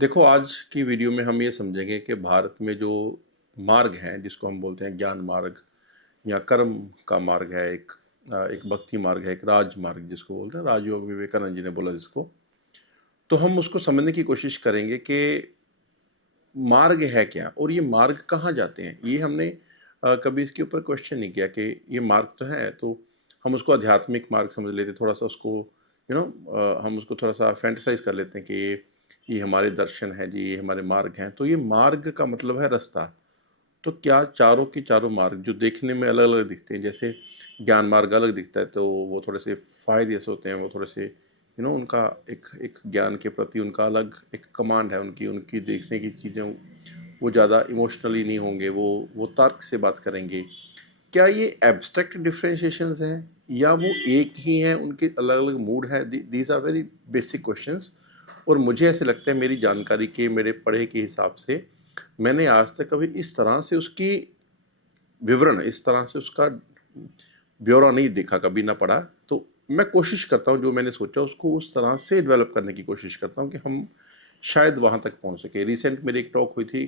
देखो, आज की वीडियो में हम ये समझेंगे कि भारत में जो मार्ग हैं, जिसको हम बोलते हैं ज्ञान मार्ग या कर्म का मार्ग है, एक भक्ति मार्ग है, एक राज मार्ग जिसको बोलते हैं, राजयोग विवेकानंद जी ने बोला जिसको। तो हम उसको समझने की कोशिश करेंगे कि मार्ग है क्या और ये मार्ग कहाँ जाते हैं। ये हमने कभी इसके ऊपर क्वेश्चन नहीं किया कि ये मार्ग तो है, तो हम उसको आध्यात्मिक मार्ग समझ लेते, थोड़ा सा उसको हम उसको थोड़ा सा फैंटेसाइज कर लेते हैं कि ये हमारे दर्शन है जी, ये हमारे मार्ग हैं। तो ये मार्ग का मतलब है रास्ता। तो क्या चारों के चारों मार्ग जो देखने में अलग अलग दिखते हैं, जैसे ज्ञान मार्ग अलग दिखता है, तो वो थोड़े से फायर जैसे होते हैं, वो थोड़े से उनका एक एक ज्ञान के प्रति उनका अलग एक कमांड है, उनकी उनकी देखने की चीज़ें, वो ज़्यादा इमोशनली नहीं होंगे, वो तर्क से बात करेंगे। क्या ये एब्स्ट्रैक्ट डिफरेंशिएशंस हैं या वो एक ही हैं, उनके अलग अलग मूड है? These are very basic questions. और मुझे ऐसे लगता है, मेरी जानकारी के, मेरे पढ़े के हिसाब से, मैंने आज तक कभी इस तरह से उसकी विवरण, इस तरह से उसका ब्यौरा नहीं देखा, कभी ना पढ़ा। तो मैं कोशिश करता हूँ, जो मैंने सोचा उसको उस तरह से डेवलप करने की कोशिश करता हूँ कि हम शायद वहाँ तक पहुँच सके। रिसेंट मेरी एक टॉक हुई थी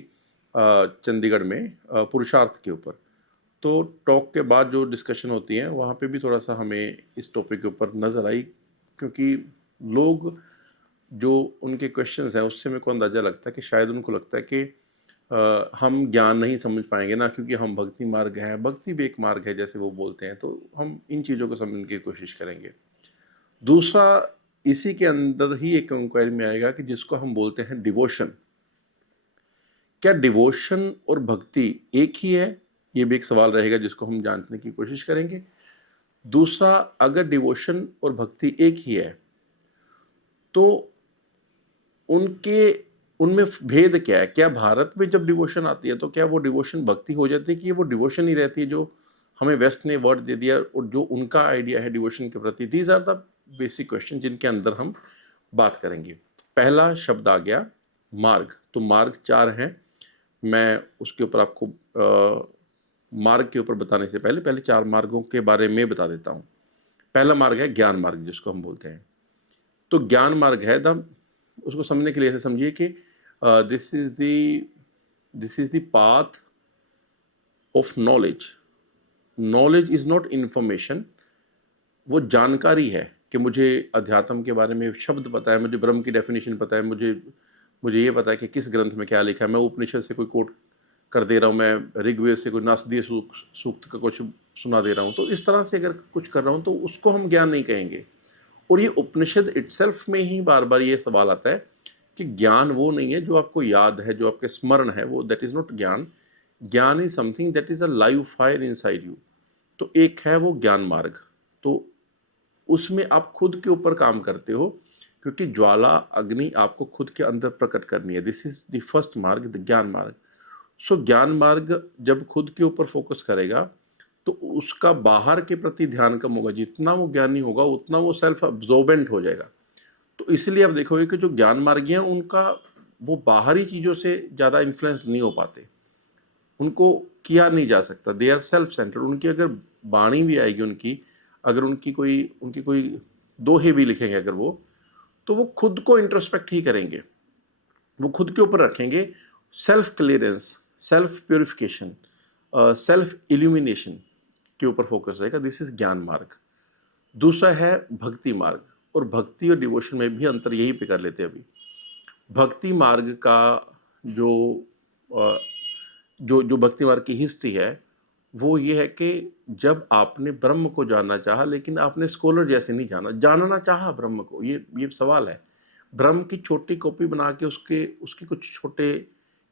चंडीगढ़ में पुरुषार्थ के ऊपर। तो टॉक के बाद जो डिस्कशन होती है, वहाँ पे भी थोड़ा सा हमें इस टॉपिक के ऊपर नज़र आई, क्योंकि लोग जो उनके क्वेश्चंस हैं उससे मेरे को अंदाज़ा लगता है कि शायद उनको लगता है कि हम ज्ञान नहीं समझ पाएंगे ना, क्योंकि हम भक्ति मार्ग हैं, भक्ति भी एक मार्ग है जैसे वो बोलते हैं। तो हम इन चीज़ों को समझने की कोशिश करेंगे। दूसरा, इसी के अंदर ही एक इंक्वायरी में आएगा कि जिसको हम बोलते हैं डिवोशन। क्या डिवोशन और भक्ति एक ही है? ये भी एक सवाल रहेगा जिसको हम जानने की कोशिश करेंगे। दूसरा, अगर डिवोशन और भक्ति एक ही है, तो उनके उनमें भेद क्या है? क्या भारत में जब डिवोशन आती है तो क्या वो डिवोशन भक्ति हो जाती है, कि ये वो डिवोशन ही रहती है जो हमें वेस्ट ने वर्ड दे दिया और जो उनका आइडिया है डिवोशन के प्रति? These are the basic question जिनके अंदर हम बात करेंगे। पहला शब्द आ गया मार्ग। तो मार्ग चार हैं। मैं उसके ऊपर आपको मार्ग के ऊपर बताने से पहले पहले चार मार्गों के बारे में बता देता हूँ। पहला मार्ग है ज्ञान मार्ग, जिसको हम बोलते हैं। तो ज्ञान मार्ग है द उसको समझने के लिए ऐसे समझिए कि this is the path of knowledge. Knowledge is not information. वो जानकारी है कि मुझे अध्यात्म के बारे में शब्द पता है, मुझे ब्रह्म की डेफिनेशन पता है, मुझे मुझे ये पता है कि किस ग्रंथ में क्या लिखा है। मैं उपनिषद से कोई कोट कर दे रहा हूँ, मैं ऋग्वेद से कोई नासदीय सूक्त का कुछ सुना दे रहा हूँ। तो इस तरह से अगर कुछ कर रहा हूँ तो उसको हम ज्ञान नहीं कहेंगे। और ये उपनिषद इटसेल्फ में ही बार बार ये सवाल आता है कि ज्ञान वो नहीं है जो आपको याद है, जो आपके स्मरण है, वो दैट इज नॉट ज्ञान। ज्ञान is something that is a live fire inside you. तो एक है वो ज्ञान मार्ग। तो उसमें आप खुद के ऊपर काम करते हो, क्योंकि ज्वाला अग्नि आपको खुद के अंदर प्रकट करनी है। दिस इज द फर्स्ट मार्ग, द ज्ञान मार्ग। सो ज्ञान मार्ग जब खुद के ऊपर फोकस करेगा तो उसका बाहर के प्रति ध्यान कम होगा। जितना वो ज्ञानी होगा उतना वो सेल्फ अब्जॉर्बेंट हो जाएगा। तो इसलिए आप देखोगे कि जो ज्ञान मार्गी हैं उनका वो बाहरी चीज़ों से ज़्यादा इन्फ्लुएंस नहीं हो पाते, उनको किया नहीं जा सकता। They are self centred. उनकी अगर वाणी भी आएगी, उनकी अगर उनकी कोई दोहे भी लिखेंगे अगर वो, तो वो खुद को इंट्रोस्पेक्ट ही करेंगे, वो खुद के ऊपर रखेंगे। Self clearance, self purification, self illumination के ऊपर फोकस रहेगा। This is gyan marg. दूसरा है भक्ति मार्ग। और भक्ति और डिवोशन में भी अंतर यही पे कर लेते हैं अभी। भक्ति मार्ग का जो अ, जो जो भक्ति मार्ग की हिस्ट्री है वो ये है कि जब आपने ब्रह्म को जानना चाहा, लेकिन आपने स्कॉलर जैसे नहीं जानना चाहा ब्रह्म को, ये सवाल है। ब्रह्म की छोटी कॉपी बना के उसके उसके कुछ छोटे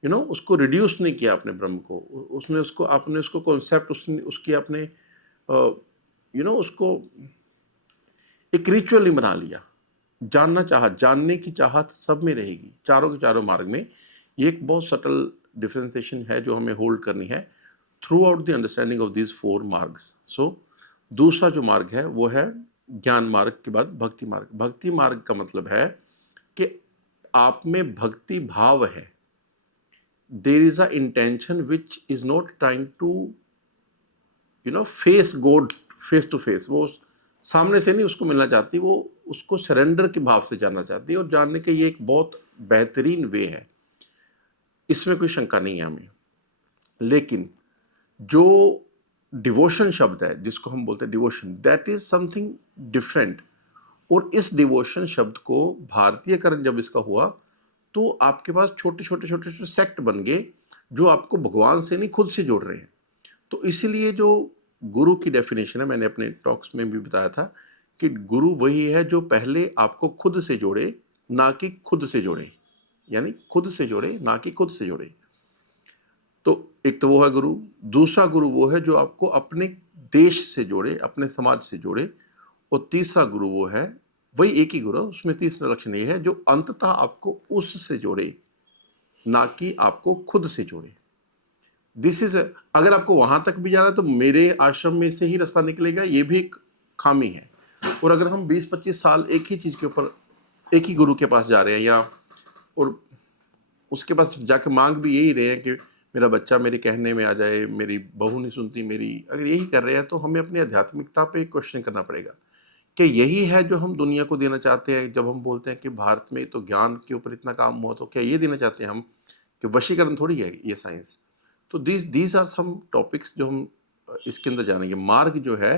उसको रिड्यूस नहीं किया आपने ब्रह्म को। उसने उसको आपने उसको कॉन्सेप्ट उसने उसकी आपने उसको एक रिचुअल ही बना लिया। जानना चाहा, जानने की चाहत सब में रहेगी, चारों के चारों मार्ग में। ये एक बहुत सटल डिफरेंशिएशन है जो हमें होल्ड करनी है throughout the understanding of these four मार्ग्स। सो दूसरा जो मार्ग है वो है ज्ञान मार्ग के बाद भक्ति मार्ग। भक्ति मार्ग का मतलब है कि आप में भक्ति भाव है। There is a intention which is not trying to face God face to face. वो सामने से नहीं उसको मिलना चाहती, वो उसको सरेंडर के भाव से जानना चाहती है। और जानने के ये एक बहुत बेहतरीन वे है, इसमें कोई शंका नहीं है हमें। लेकिन जो डिवोशन शब्द है, जिसको हम बोलते हैं devotion, that is something different. और इस डिवोशन शब्द को भारतीयकरण जब इसका हुआ, तो आपके पास छोटे छोटे छोटे छोटे सेक्ट बन गए जो आपको भगवान से नहीं खुद से जोड़ रहे हैं। तो इसीलिए जो गुरु की डेफिनेशन है, मैंने अपने टॉक्स में भी बताया था कि गुरु वही है जो पहले आपको खुद से जोड़े, ना कि खुद से जोड़े, यानी खुद से जोड़े ना कि खुद से जोड़े। तो एक तो वो है गुरु। दूसरा गुरु वो है जो आपको अपने देश से जोड़े, अपने समाज से जोड़े। और तीसरा गुरु वो है, वही एक ही गुरु है, उसमें तीसरा लक्षण ये है, जो अंततः आपको उससे जोड़े, ना कि आपको खुद से जोड़े। दिस इज, अगर आपको वहां तक भी जाना है तो मेरे आश्रम में से ही रास्ता निकलेगा, ये भी एक खामी है। और अगर हम 20-25 साल एक ही चीज के ऊपर, एक ही गुरु के पास जा रहे हैं, या और उसके पास जाके मांग भी यही रहे हैं कि मेरा बच्चा मेरे कहने में आ जाए, मेरी बहू नहीं सुनती मेरी, अगर यही कर रहे हैं तो हमें अपनी आध्यात्मिकता पे क्वेश्चन करना पड़ेगा कि यही है जो हम दुनिया को देना चाहते हैं। जब हम बोलते हैं कि भारत में तो ज्ञान के ऊपर इतना काम हुआ, तो क्या ये देना चाहते हैं हम कि वशीकरण थोड़ी है ये साइंस। तो दीज आर सम टॉपिक्स जो हम इसके अंदर जानेंगे। मार्ग जो है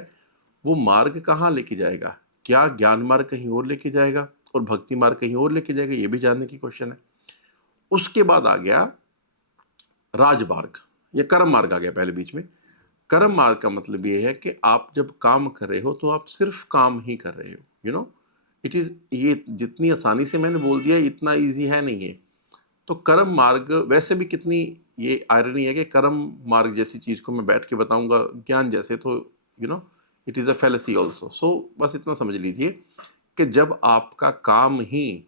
वो मार्ग कहाँ लेके जाएगा, क्या ज्ञान मार्ग कहीं और लेके जाएगा और भक्ति मार्ग कहीं और लेके जाएगा, ये भी जानने की क्वेश्चन है। उसके बाद आ गया राजमार्ग या कर्म मार्ग आ गया पहले बीच में। कर्म मार्ग का मतलब ये है कि आप जब काम कर रहे हो तो आप सिर्फ काम ही कर रहे हो, यू नो इट इज, ये जितनी आसानी से मैंने बोल दिया इतना इजी है नहीं है। तो कर्म मार्ग वैसे भी कितनी ये आयरनी है कि कर्म मार्ग जैसी चीज को मैं बैठ के बताऊंगा ज्ञान जैसे, तो you know it is a fallacy also. So बस इतना समझ लीजिए कि जब आपका काम ही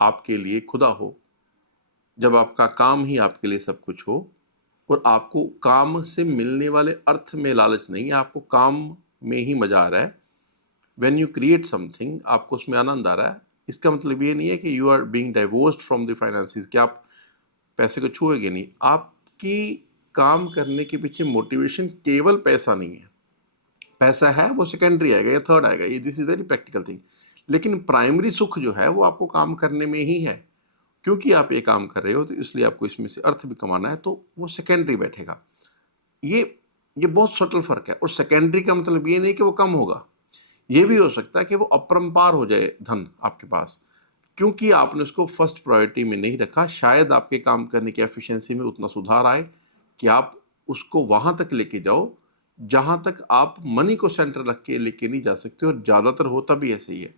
आपके लिए खुदा हो, जब आपका काम ही आपके लिए सब कुछ हो, और आपको काम से मिलने वाले अर्थ में लालच नहीं है, आपको काम में ही मजा आ रहा है, व्हेन यू क्रिएट समथिंग आपको उसमें आनंद आ रहा है, इसका मतलब ये नहीं है कि you are being divorced from the finances, कि आप पैसे को छुएंगे नहीं। आपकी काम करने के पीछे मोटिवेशन केवल पैसा नहीं है। पैसा है वो सेकेंडरी आएगा या थर्ड आएगा, ये this is very practical thing. लेकिन प्राइमरी सुख जो है वो आपको काम करने में ही है, क्योंकि आप ये काम कर रहे हो तो इसलिए आपको इसमें से अर्थ भी कमाना है, तो वो सेकेंडरी बैठेगा। ये ये बहुत सटल फर्क है। और सेकेंडरी का मतलब ये नहीं कि वो कम होगा, ये भी हो सकता है कि वो अपरंपार हो जाए धन आपके पास, क्योंकि आपने उसको फर्स्ट प्रायोरिटी में नहीं रखा। शायद आपके काम करने की एफिशिएंसी में उतना सुधार आए कि आप उसको वहां तक लेके जाओ जहां तक आप मनी को सेंटर रख के लेके नहीं जा सकते। और ज्यादातर होता भी ऐसे ही है।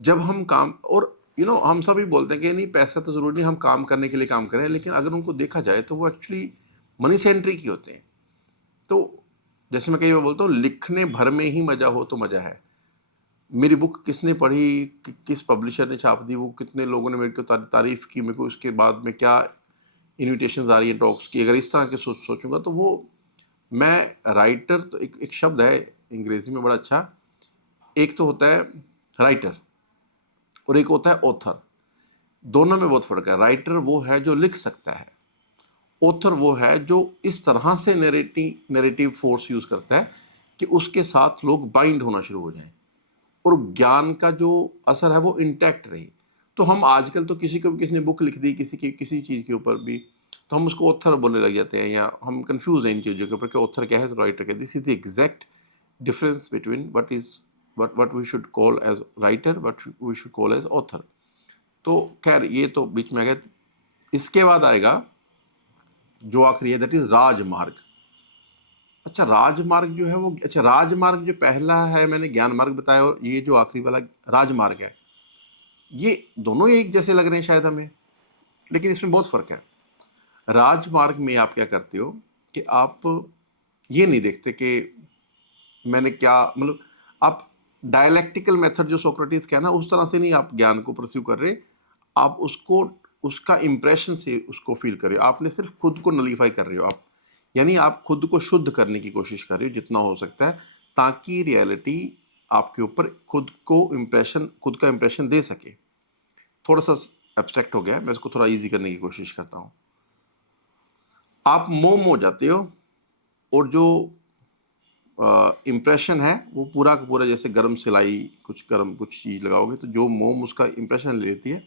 जब हम काम, और हम सभी बोलते हैं कि नहीं पैसा तो जरूरी नहीं, हम काम करने के लिए काम करें, लेकिन अगर उनको देखा जाए तो वो एक्चुअली मनी सेंट्रिक ही होते हैं। तो जैसे मैं कई बार बोलता हूँ, लिखने भर में ही मजा हो तो मजा है। मेरी बुक किसने पढ़ी, किस पब्लिशर ने छाप दी, वो कितने लोगों ने मेरे को तारीफ की, मेरे को उसके बाद में क्या इन्विटेशन आ रही है टॉक्स की, अगर इस तरह के सोचूंगा तो वो, मैं राइटर, तो एक शब्द है अंग्रेजी में बड़ा अच्छा, एक तो होता है राइटर और एक होता है ऑथर। दोनों में बहुत फर्क है। राइटर वो है जो लिख सकता है, ऑथर वो है जो इस तरह से नैरेटिव फोर्स यूज करता है कि उसके साथ लोग बाइंड होना शुरू हो जाएं और ज्ञान का जो असर है वो इंटैक्ट रहे। तो हम आजकल तो किसी को भी, किसी ने बुक लिख दी किसी चीज के ऊपर भी, तो हम उसको ऑथर बोलने लग जाते हैं, या हम कंफ्यूज हैं इन चीजों के ऊपर कि ऑथर क्या है तो राइटर क्या है। This is the exact difference between what we should call as writer, what we should call as author। तो खैर ये तो बीच में आ गया। इसके बाद आएगा जो आखिरी है, दैट इज राजमार्ग। अच्छा, राजमार्ग जो है वो, अच्छा राजमार्ग जो पहला है मैंने ज्ञान मार्ग बताया, और ये जो आखिरी वाला राजमार्ग है, ये दोनों एक जैसे लग रहे हैं शायद हमें, लेकिन इसमें बहुत फर्क है। राजमार्ग में आप क्या करते हो कि आप ये नहीं देखते कि मैंने क्या, मतलब आप डायलैक्टिकल मेथड जो सोक्रेटिस का है ना, उस तरह से नहीं आप ज्ञान को परस्यू कर रहे। आप उसको उसका इंप्रेशन से उसको फील कर रहे हो। आपने सिर्फ खुद को नलीफाई कर रहे हो आप, यानी आप खुद को शुद्ध करने की कोशिश कर रहे हो जितना हो सकता है, ताकि रियलिटी आपके ऊपर खुद का इंप्रेशन दे सके। थोड़ा सा एब्स्ट्रैक्ट हो गया, मैं इसको थोड़ा इजी करने की कोशिश करता हूँ। आप मोम हो जाते हो, और जो इम्प्रेशन है वो पूरा का पूरा, जैसे गर्म सिलाई, कुछ चीज लगाओगे तो जो मोम उसका इम्प्रेशन ले लेती है,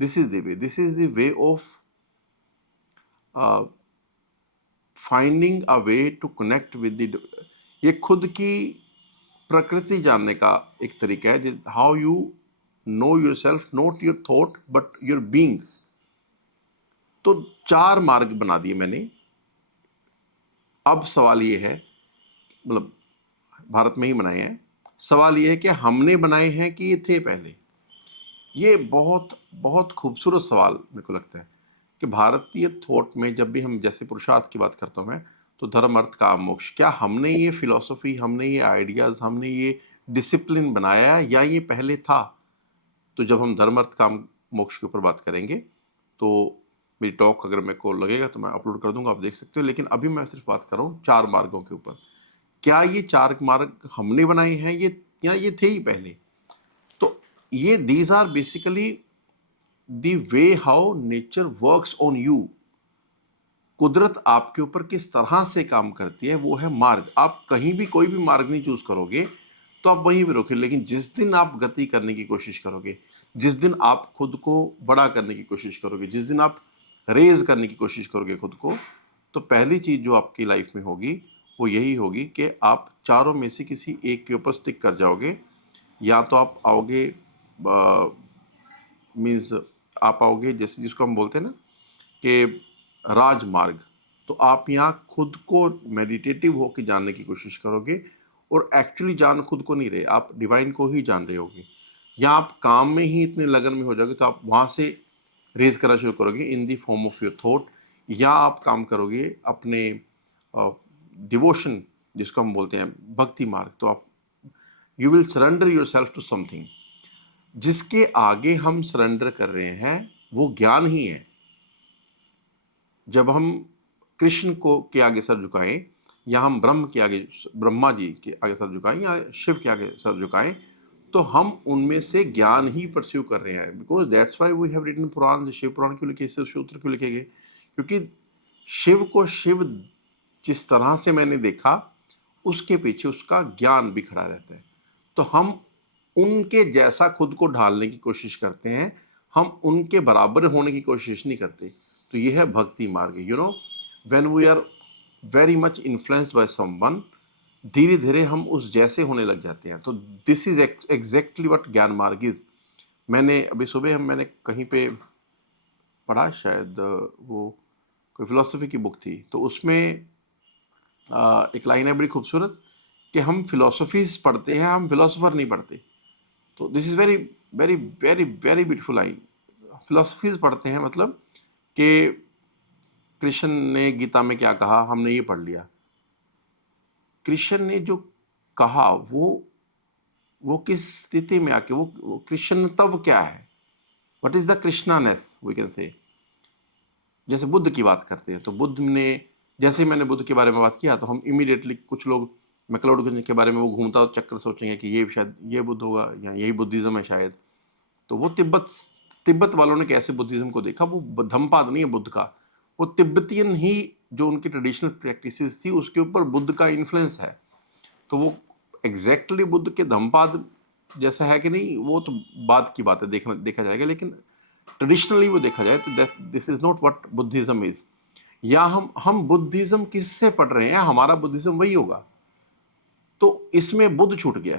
this is the way, this is the way of finding a way to connect with the, ये खुद की प्रकृति जानने का एक तरीका है, how you know yourself, not your thought but your being. तो 4 मार्ग बना दिए मैंने। अब सवाल ये है, मतलब भारत में ही बनाए हैं, सवाल ये है कि हमने बनाए हैं कि ये थे पहले। ये बहुत बहुत खूबसूरत सवाल मेरे को लगता है कि भारतीय थॉट में जब भी हम, जैसे पुरुषार्थ की बात करता हूं मैं, तो धर्म अर्थ काम मोक्ष, क्या हमने ये फिलॉसफी, हमने ये आइडियाज, हमने ये डिसिप्लिन बनाया है या ये पहले था? तो जब हम धर्म अर्थ काम मोक्ष के ऊपर बात करेंगे तो मेरी टॉक अगर मेरे को लगेगा तो मैं अपलोड कर दूंगा, आप देख सकते हो। लेकिन अभी मैं सिर्फ बात कर रहा हूँ 4 मार्गों के ऊपर। क्या ये 4 मार्ग हमने बनाए हैं ये, या ये थे ही पहले? तो ये these are basically the way how nature works on you. कुदरत आपके ऊपर किस तरह से काम करती है वो है मार्ग। आप कहीं भी कोई भी मार्ग नहीं चूज करोगे तो आप वहीं पे रोके, लेकिन जिस दिन आप गति करने की कोशिश करोगे, जिस दिन आप खुद को बड़ा करने की कोशिश करोगे, जिस दिन आप रेज करने की कोशिश करोगे खुद को, तो पहली चीज जो आपकी लाइफ में होगी वो यही होगी कि आप चारों में से किसी एक के ऊपर स्टिक कर जाओगे। या तो आप आओगे, मीन्स आप आओगे जैसे जिसको हम बोलते हैं ना कि राजमार्ग, तो आप यहाँ खुद को मेडिटेटिव होकर जानने की कोशिश करोगे और एक्चुअली जान खुद को नहीं रहे, आप डिवाइन को ही जान रहे होगे। या आप काम में ही इतने लगन में हो जाओगे तो आप वहाँ से रेज करना शुरू करोगे in the form of your thought. या आप काम करोगे अपने डिवोशन, जिसको हम बोलते हैं भक्ति मार्ग, तो आप you will surrender yourself to something. जिसके आगे हम सरेंडर कर रहे हैं वो ज्ञान ही है। जब हम कृष्ण को के आगे सर झुकाएं, या हम ब्रह्म के आगे, ब्रह्मा जी के आगे सर झुकाएं, या शिव के आगे सर झुकाएं, तो हम उनमें से ज्ञान ही परस्यू कर रहे हैं। Because that's why we have written Puran. Shiv Puran क्यों लिखे, शिव सूत्र क्यों लिखे गए? क्योंकि शिव को शिव जिस तरह से मैंने देखा, उसके पीछे उसका ज्ञान भी खड़ा रहता है। तो हम उनके जैसा खुद को ढालने की कोशिश करते हैं, हम उनके बराबर होने की कोशिश नहीं करते। तो यह है भक्ति मार्ग। You know, when we are very much influenced by someone, धीरे धीरे हम उस जैसे होने लग जाते हैं। तो दिस इज एग्जैक्टली व्हाट ज्ञान मार्ग इज। मैंने अभी सुबह मैंने कहीं पे पढ़ा, शायद वो कोई फिलोसफी की बुक थी, तो उसमें एक लाइन है बड़ी खूबसूरत कि हम फिलोसफीज पढ़ते हैं, हम फिलोसोफर नहीं पढ़ते। तो this is very very very very beautiful line. Philosophies पढ़ते हैं मतलब कि कृष्ण ने गीता में क्या कहा हमने ये पढ़ लिया। कृष्ण ने जो कहा वो किस स्थिति में आके, वो कृष्ण तब क्या है, what is the Krishnaness we can say. जैसे बुद्ध की बात करते हैं तो बुद्ध ने, जैसे मैंने बुद्ध के बारे में बात किया तो हम इमीडिएटली, कुछ लोग मैक्लोडगंज के बारे में वो घूमता चक्कर सोचेंगे कि ये शायद ये बुद्ध होगा या यही बुद्धिज्म है शायद। तो वो तिब्बत वालों ने कैसे बुद्धिज्म को देखा, वो धम्मपाद नहीं है बुद्ध का, वो तिब्बतियन ही जो उनकी ट्रेडिशनल प्रैक्टिसेस थी उसके ऊपर बुद्ध का इन्फ्लुएंस है। तो वो एग्जैक्टली बुद्ध के धम्मपाद जैसा है कि नहीं, वो तो बाद की बात है, देखा जाएगा। लेकिन ट्रेडिशनली वो देखा जाए तो this is not what Buddhism is. या हम बुद्धिज्म किससे पढ़ रहे हैं, हमारा बुद्धिज्म वही होगा। तो इसमें बुद्ध छूट गया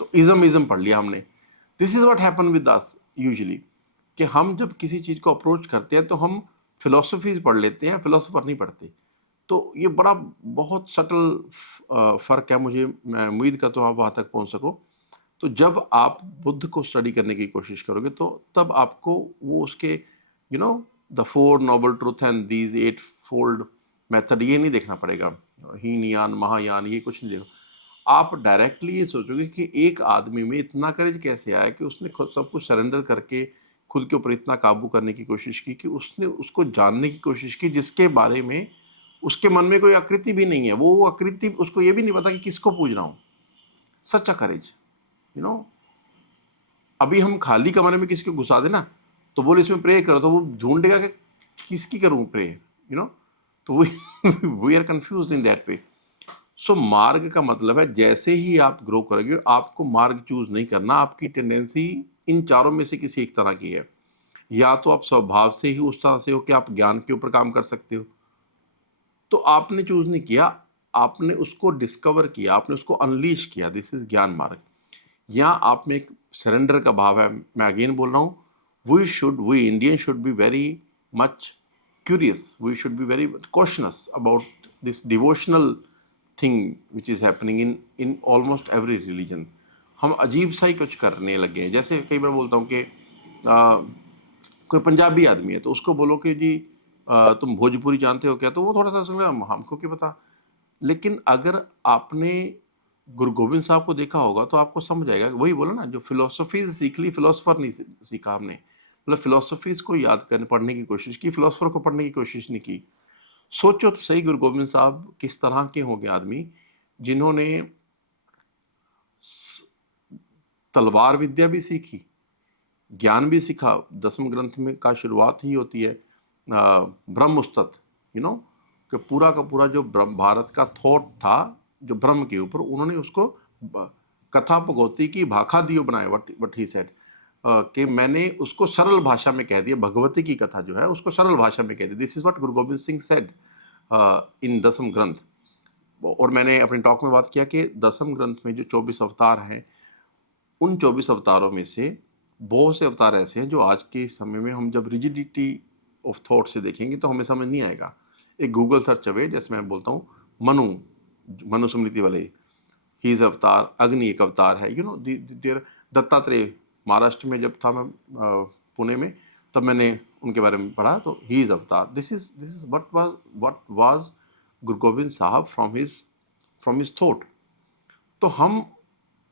तो इज्म पढ़ लिया हमने। This is what happen with us usually, कि हम जब किसी चीज को अप्रोच करते हैं तो हम फिलोसफीज पढ़ लेते हैं, फिलोसोफर नहीं पढ़ते। तो ये बड़ा बहुत सटल फर्क है। मैं उम्मीद करता हूँ आप वहां तक पहुंच सको। तो जब आप बुद्ध को स्टडी करने की कोशिश करोगे तो तब आपको वो उसके the 4 noble truth and these 8 fold method ये नहीं देखना पड़ेगा, हीनयान महायान ये कुछ नहीं देखो। आप डायरेक्टली ये सोचोगे कि एक आदमी में इतना करेज कैसे आया कि उसने खुद सब कुछ सरेंडर करके खुद के ऊपर इतना काबू करने की कोशिश की कि उसने उसको जानने की कोशिश की जिसके बारे में उसके मन में कोई आकृति भी नहीं है। वो आकृति, उसको ये भी नहीं पता कि किसको पूज रहा हूँ। सच अ करेज, अभी हम खाली कमरे में किसी को घुसा देना तो बोले इसमें प्रे करो, तो वो ढूंढेगा कि किसकी करूं प्रे, तो we are confuse in that way. So मार्ग का मतलब है जैसे ही आप ग्रो करोगे आपको मार्ग चूज नहीं करना, आपकी टेंडेंसी इन चारों में से किसी एक तरह की है। या तो आप स्वभाव से ही उस तरह से हो कि आप ज्ञान के ऊपर काम कर सकते हो, तो आपने चूज नहीं किया, आपने उसको डिस्कवर किया, आपने उसको अनलीश किया, दिस इज ज्ञान मार्ग। या आप में एक सरेंडर का भाव है। मैं अगेन बोल रहा हूँ, we Indian should be very much curious, we should be very cautious about this devotional thing which is happening in almost every religion. हम अजीब सा ही कुछ करने लगे हैं। जैसे कई बार बोलता हूँ कि कोई पंजाबी आदमी है तो उसको बोलो कि जी तुम भोजपुरी जानते हो क्या, तो वो थोड़ा सा समझ हमको क्या पता। लेकिन अगर आपने गुरु गोविंद साहब को देखा होगा तो आपको समझ आएगा, वही बोला ना, जो फिलोसफीज सीख ली, फिलोसफर नहीं सीखा हमने। मतलब फिलोसफीज को याद करने पढ़ने की कोशिश की, फिलोसफर को पढ़ने की कोशिश नहीं की। सोचो तो सही, गुरु गोविंद साहब किस तरह के होंगे आदमी जिन्होंने तलवार विद्या भी सीखी, ज्ञान भी सीखा। दसम ग्रंथ में का शुरुआत ही होती है ब्रह्मोस्तत, यू नो, कि पूरा का पूरा जो भारत का थॉट था जो ब्रह्म के ऊपर, उन्होंने उसको कथा भगवती की भाखा दियो बनाए, वट ही सेड, कि मैंने उसको सरल भाषा में कह दिया, भगवती की कथा जो है उसको सरल भाषा में कह दिया। This is what Guru Gobind Singh said in दसम ग्रंथ। और मैंने अपने टॉक में बात किया कि दसम ग्रंथ में जो 24 अवतार हैं, उन 24 अवतारों में से बहुत से अवतार ऐसे हैं जो आज के समय में हम जब रिजिडिटी ऑफ थॉट से देखेंगे तो हमें समझ नहीं आएगा। एक गूगल सर्च अवे, जैसे मैं बोलता हूँ, मनुस्मृति वाले, ही इज अवतार, अग्नि एक अवतार है, यू नो, देर दत्तात्रेय। महाराष्ट्र में जब था मैं पुणे में, तब मैंने उनके बारे में पढ़ा, तो ही इज अवतार। दिस इज व्हाट वाज गुरु गोविंद साहब फ्रॉम हिज थॉट। तो हम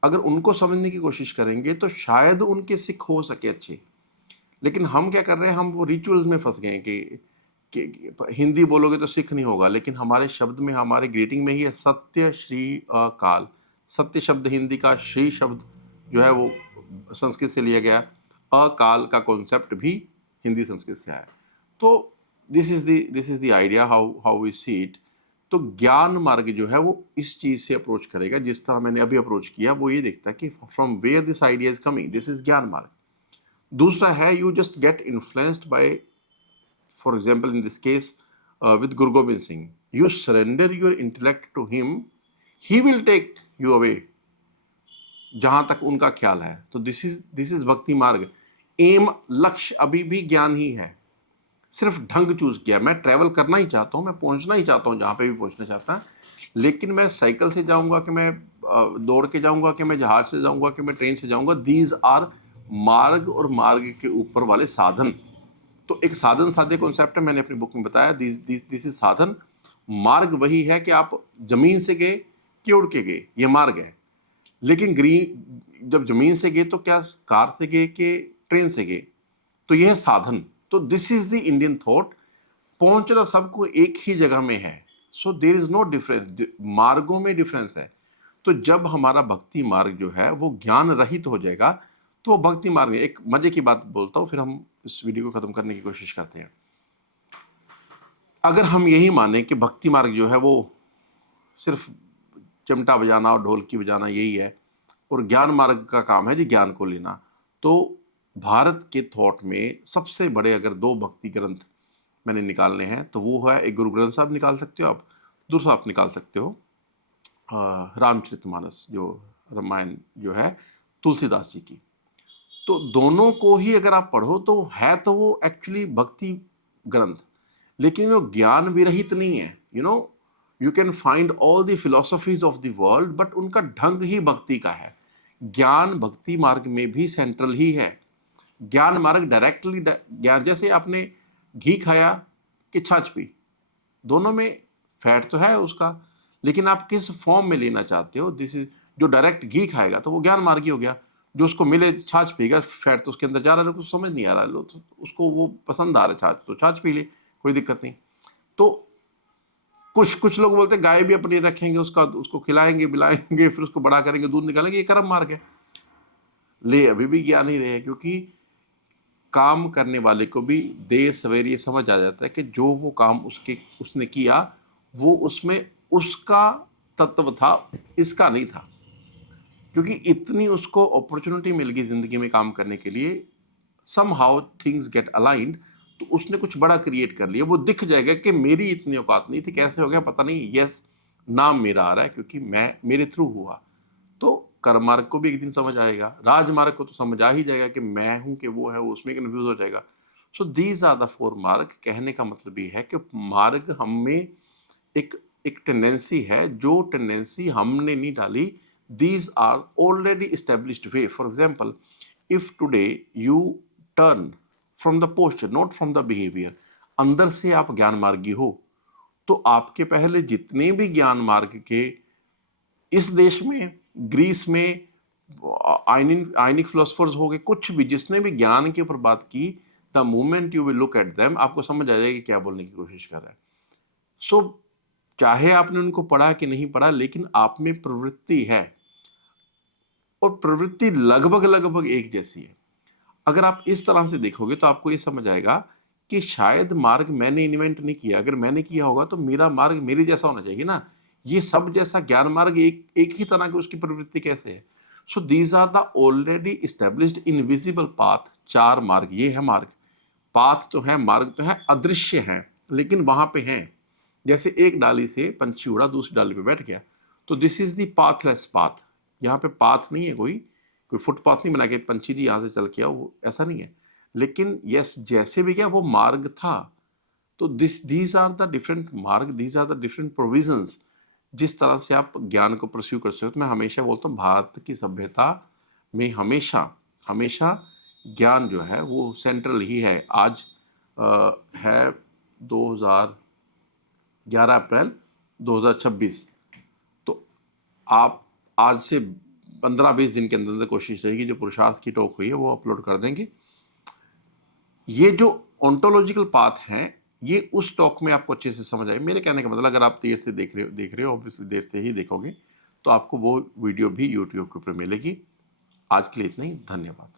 अगर उनको समझने की कोशिश करेंगे तो शायद उनके सिख हो सके अच्छे। लेकिन हम क्या कर रहे हैं, हम वो रिचुअल्स में फंस गए हैं कि हिंदी बोलोगे तो सिख नहीं होगा, लेकिन हमारे शब्द में, हमारे ग्रीटिंग में ही है सत्य श्री अकाल। सत्य शब्द हिंदी का, श्री शब्द जो है वो संस्कृत से लिया गया, अकाल का कॉन्सेप्ट भी हिंदी संस्कृत से आया है। तो this is the idea how we see it. तो ज्ञान मार्ग जो है वो इस चीज से अप्रोच करेगा, जिस तरह मैंने अभी अप्रोच किया, वो ये देखता है कि from where this idea is coming, this is gyan marg. दूसरा है, you just get influenced by, for example in this case with Guru Gobind Singh, you surrender your intellect to him, he will take you away जहां तक उनका ख्याल है। तो दिस इज भक्ति मार्ग। एम, लक्ष्य अभी भी ज्ञान ही है, सिर्फ ढंग चूज किया। मैं ट्रैवल करना ही चाहता हूँ, मैं पहुंचना ही चाहता हूँ जहां पे भी पहुंचना चाहता है, लेकिन मैं साइकिल से जाऊंगा कि मैं दौड़ के जाऊंगा कि मैं जहाज से जाऊंगा कि मैं ट्रेन से जाऊंगा, दीज आर मार्ग, और मार्ग के ऊपर वाले साधन। तो एक साधन साध्य कॉन्सेप्ट है, मैंने अपनी बुक में बताया, दिस इज साधन। मार्ग वही है कि आप जमीन से गए कि उड़ के गए, ये मार्ग है। लेकिन जब जमीन से गए तो क्या कार से गए कि ट्रेन से गए, तो यह है साधन। तो this is the Indian thought, पहुंचना सबको एक ही जगह में है। सो देर इज नो डिफरेंस, मार्गों में डिफरेंस है। तो जब हमारा भक्ति मार्ग जो है वो ज्ञान रहित हो जाएगा, तो वो भक्ति मार्ग। एक मजे की बात बोलता हूं, फिर हम इस वीडियो को खत्म करने की कोशिश करते हैं। अगर हम यही माने कि भक्ति मार्ग जो है वो सिर्फ चिमटा बजाना और ढोलकी बजाना यही है, और ज्ञान मार्ग का काम है जी ज्ञान को लेना, तो भारत के थॉट में सबसे बड़े अगर दो भक्ति ग्रंथ मैंने निकालने हैं, तो वो है, एक गुरु ग्रंथ साहब निकाल सकते हो आप, दूसरा आप निकाल सकते हो रामचरितमानस, जो रामायण जो है तुलसीदास जी की। तो दोनों को ही अगर आप पढ़ो तो है तो वो एक्चुअली भक्ति ग्रंथ, लेकिन वो ज्ञान विरहित नहीं है। You know, you can find all the philosophies of the world, but उनका ढंग ही भक्ति का है। ज्ञान भक्ति मार्ग में भी सेंट्रल ही है। ज्ञान मार्ग डायरेक्टली ज्ञान, जैसे आपने घी खाया कि छाछ पी, दोनों में फैट तो है उसका, लेकिन आप किस फॉर्म में लेना चाहते हो, दिस इज, जो डायरेक्ट घी खाएगा तो वो ज्ञान मार्गी हो गया, जो उसको मिले छाछ पीगा, फैट तो उसके अंदर जा रहा है, कुछ समझ नहीं आ रहा है, तो उसको वो पसंद आ रहा है छाछ, तो छाछ पी ले, कोई दिक्कत नहीं। तो कुछ कुछ लोग बोलते हैं गाय भी अपनी रखेंगे, उसको खिलाएंगे बिलाएंगे, फिर उसको बड़ा करेंगे, दूध निकालेंगे, ये कर्म मार्ग है। ले अभी भी ज्ञान ही रहे, क्योंकि काम करने वाले को भी देर सवेर ये समझ आ जाता है कि जो वो काम उसने किया वो उसमें उसका तत्व था, इसका नहीं था। क्योंकि इतनी उसको अपॉर्चुनिटी मिल गई जिंदगी में काम करने के लिए, somehow things get aligned, तो उसने कुछ बड़ा क्रिएट कर लिया। वो दिख जाएगा कि मेरी इतनी औकात नहीं थी, कैसे हो गया पता नहीं। यस, नाम मेरा आ रहा है क्योंकि मैं मेरे थ्रू हुआ। तो कर्म मार्ग को भी एक दिन समझ आएगा, राजमार्ग को तो समझ आ ही जाएगा कि मैं हूं कि वो है, वो उसमें कंफ्यूज हो जाएगा। So these are the four मार्ग। कहने का मतलब ये है कि मार्ग हमें एक एक टेंडेंसी है, जो टेंडेंसी हमने नहीं डाली। These are already established way. For example, if today you turn from the posture, not from the behaviour, अंदर से आप ज्ञान मार्गी हो, तो आपके पहले जितने भी ज्ञान मार्ग के इस देश में, ग्रीस में, आयनिक फिलोसफर्स हो गए, कुछ भी जिसने भी ज्ञान के ऊपर बात की, the moment you will look at them, आपको समझ आ जाएगा कि क्या बोलने की कोशिश कर रहा है। सो चाहे आपने उनको पढ़ा कि नहीं पढ़ा, लेकिन आप में प्रवृत्ति है, और प्रवृत्ति लगभग लगभग एक जैसी है। अगर आप इस तरह से देखोगे तो आपको ये समझ आएगा कि शायद मार्ग मैंने इन्वेंट नहीं किया। अगर मैंने किया होगा तो मेरा मार्ग मेरे जैसा होना चाहिए ना। ये सब जैसा ज्ञान मार्ग एक एक ही तरह की उसकी प्रवृत्ति कैसे है? So these are the already established invisible path. चार मार्ग, ये है मार्ग। पाथ तो है, मार्ग तो है, अदृश्य है, लेकिन वहां पे है। जैसे एक डाली से पंछी उड़ा, दूसरी डाली पे बैठ गया, तो this is the pathless path. यहाँ पे पाथ नहीं है, कोई कोई फुटपाथ नहीं बना के पंछी जी यहाँ से चल के आओ, वो ऐसा नहीं है। लेकिन यस, जैसे भी क्या वो मार्ग था। तो दीज आर द डिफरेंट मार्ग, these are the different provisions, जिस तरह से आप ज्ञान को परस्यू कर सकते हो। मैं हमेशा बोलता हूँ भारत की सभ्यता में हमेशा हमेशा ज्ञान जो है वो सेंट्रल ही है। आज है 2011 अप्रैल 2026। तो आप आज से 15-20 दिन के अंदर कोशिश रहेगी, जो पुरुषार्थ की टॉक हुई है वो अपलोड कर देंगे। ये जो ओंटोलॉजिकल पाथ है, ये उस टॉक में आपको अच्छे से समझ आए। मेरे कहने का मतलब, अगर आप देर से देख रहे हो ऑब्वियसली देर से ही देखोगे, तो आपको वो वीडियो भी यूट्यूब के ऊपर मिलेगी। आज के लिए इतना ही, धन्यवाद।